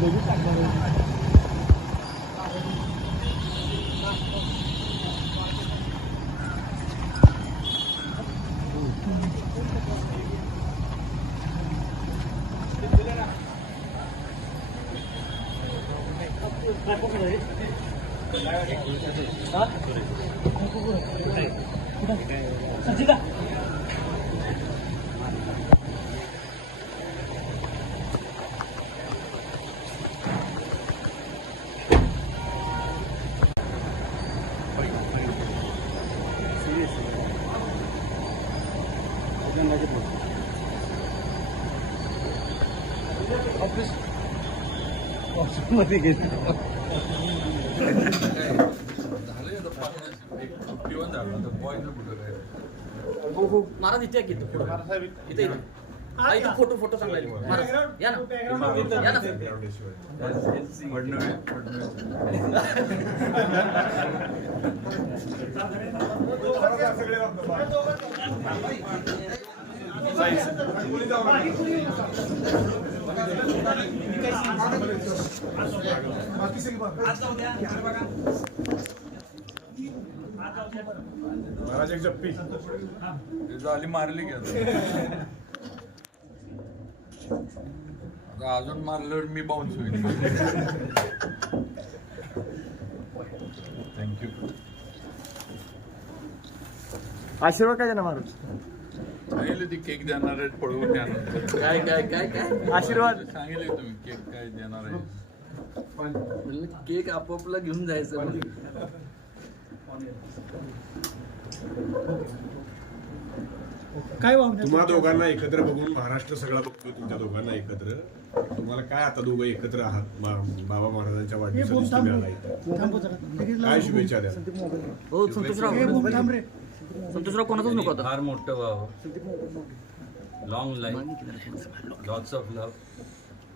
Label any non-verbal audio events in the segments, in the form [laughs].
बघू あ、そこまでいけない。महाराज इथे की इथे इथे हा, इथे फोटो फोटो चांगला. महाराज या ना. या ना. महाराज एक जप्पी. झाली मारली की आता. अजून मारल्यावर मी बाउन्स होईल. थँक्यू आशीर्वाद काय देणार महाराज? सांगितले ती केक देणार आहेत पळवून काय काय काय काय? आशीर्वाद. सांगितले तुम्ही केक काय देणार आहे. म्हणलं केक आपोपला घेऊन जायचं काय तुम्हा दोघांना एकत्र बघून महाराष्ट्र सगळा बघतोय तुमच्या दोघांना एकत्र. तुम्हाला काय आता दोघं एकत्र आहात? मा- बाबा महाराजांच्या वाढदिवसाला तुम्ही आला इथं. काय शुभेच्छा द्या? हो संतोषराव संतोषराव कोणाचाच नको आता फार मोठं व्हावं long life lots of love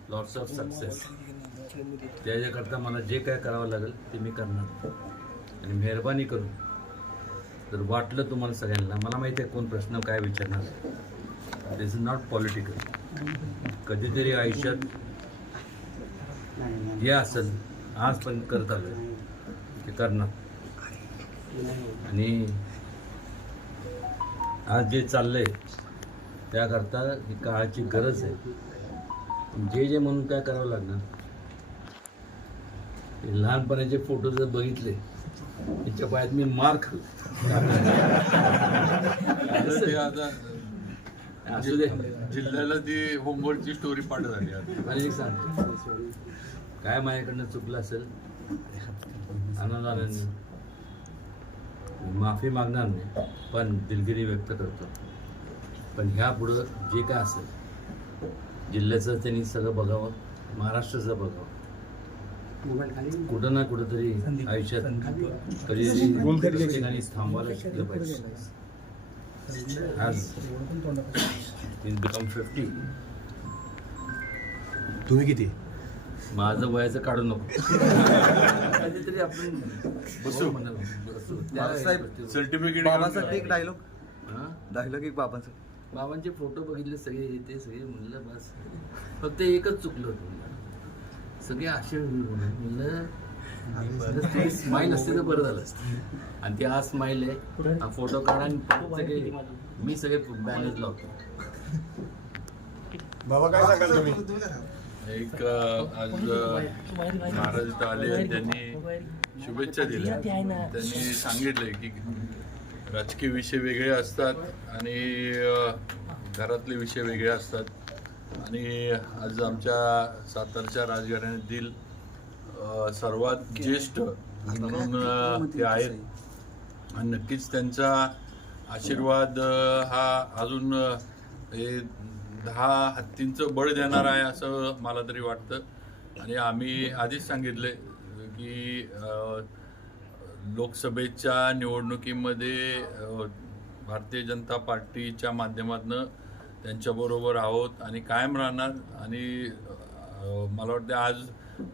lots of success त्याच्याकरता मला जे काय करावं लागेल ते मी करणार. आणि मेहरबानी करून जर वाटलं तुम्हाला सगळ्यांना. मला माहिती आहे कोण प्रश्न काय विचारणार. दिस इज नॉट पॉलिटिकल कधीतरी आयुष्यात जे असेल. आजपर्यंत करत आलं ते करणार. आणि आज जे चाललंय त्याकरता ही काळाची गरज आहे. जे जे म्हणून काय करावं लागणार? लहानपणाचे फोटो जर बघितले त्याच्या पायात मी मार आता असू दे. जिल्ह्याला ती होमवर्कची स्टोरी पाठ झाली काय माझ्याकडनं चुकलं असेल? आनंदाने माफी मागणार नाही पण दिलगिरी व्यक्त करतो. पण ह्या पुढं जे काय असेल जिल्ह्याचं त्यांनी सगळं बघावं महाराष्ट्राचं बघावं. कुठं ना कुठं तरी आयुष्यात कधी ठिकाणी थांबवायला शिकलं पाहिजे. आज बिकम फिफ्टी तुम्ही किती? माझं वयाचं काढू नको. कधीतरी आपण बसू. म्हणाल. बसू. सर्टिफिकेट बाबाचा एक डायलॉग हा? डायलॉग एक बाबाचा. बाबांचे फोटो बघितले सगळे ते सगळे. म्हणलं बस. फक्त एकच चुकलं होतं. सगळे असे म्हणलं स्माईल असते तर बरं झालं असतं. आणि ती आज स्माईल आहे. हा फोटो काढा आणि सगळे मी सगळे बॅनर्स लावतो. बाबा काय सांगाल तुम्ही? एक आज महाराज इथं आले त्यांनी शुभेच्छा दिल्या. त्यांनी सांगितलंय की राजकीय विषय वेगळे असतात आणि घरातले विषय वेगळे असतात. आणि आज आमच्या सातारच्या राजघराण्यातील सर्वात ज्येष्ठ म्हणून ते आहेत. आणि नक्कीच त्यांचा आशीर्वाद हा अजून हे दहा हत्तींचं बळ देणार आहे असं मला तरी वाटतं. आणि आम्ही आधीच सांगितले की लोकसभेच्या निवडणुकीमध्ये भारतीय जनता पार्टीच्या माध्यमातून त्यांच्याबरोबर आहोत आणि कायम राहणार. आणि मला वाटतं आज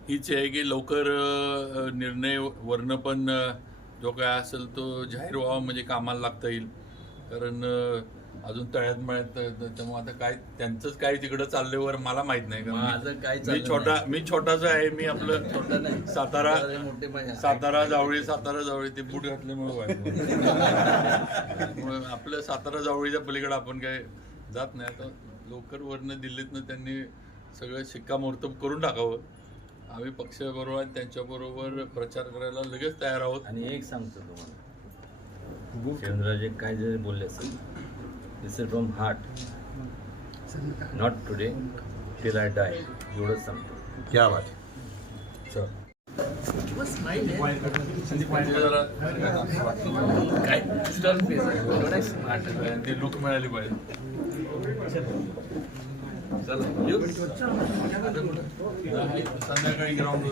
हीच आहे की लवकर निर्णय वर्ण पण जो काय असेल तो जाहीर व्हावा म्हणजे कामाला लागता येईल. कारण अजून तळ्यात मळ्यात त्यामुळे आता काय त्यांचंच काय तिकडं चालल्यावर मला माहीत नाही. कारण माझं मी- काय मी छोटा. मी छोटाच आहे मी आपलं [laughs] छोटं नाही. सातारा. सातारा जावळी सातारा जावळी ते बूट घातल्यामुळे [laughs] आपलं सातारा जावळीच्या पलीकडे आपण काय जात नाही. आता लोकर वरनं दिल्लीतनं त्यांनी सगळं शिक्कामोर्तब करून टाकावं. आम्ही पक्षाबरोबर आणि त्यांच्याबरोबर प्रचार करायला लगेच तयार आहोत. आणि एक सांगतो तुम्हाला. चंद्राजे काय जरी बोलले असेल this is from heart not today till I die एवढंच सांगतो. क्या बात काय? ती लुक मिळाली पाहिजे. चला. येऊ संध्याकाळी ग्राउंड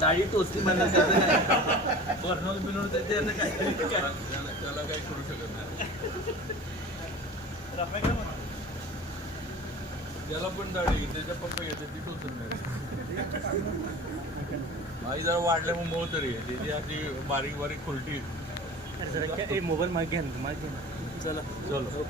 दाढी टोचली म्हणलं बर्नोल बिनोल त्याला काय [laughs] त्याला त्याला काही करू शकत नाही. त्याला पण दाढी त्याच्या पप्पा घेते ती टोचत नाही. आई जरा वाढल्या मग मऊ तरी आहे. त्याची अशी बारीक बारीक खुलटी मोबाईल मागे घ्या ना, मागे घ्या ना. चला चलो.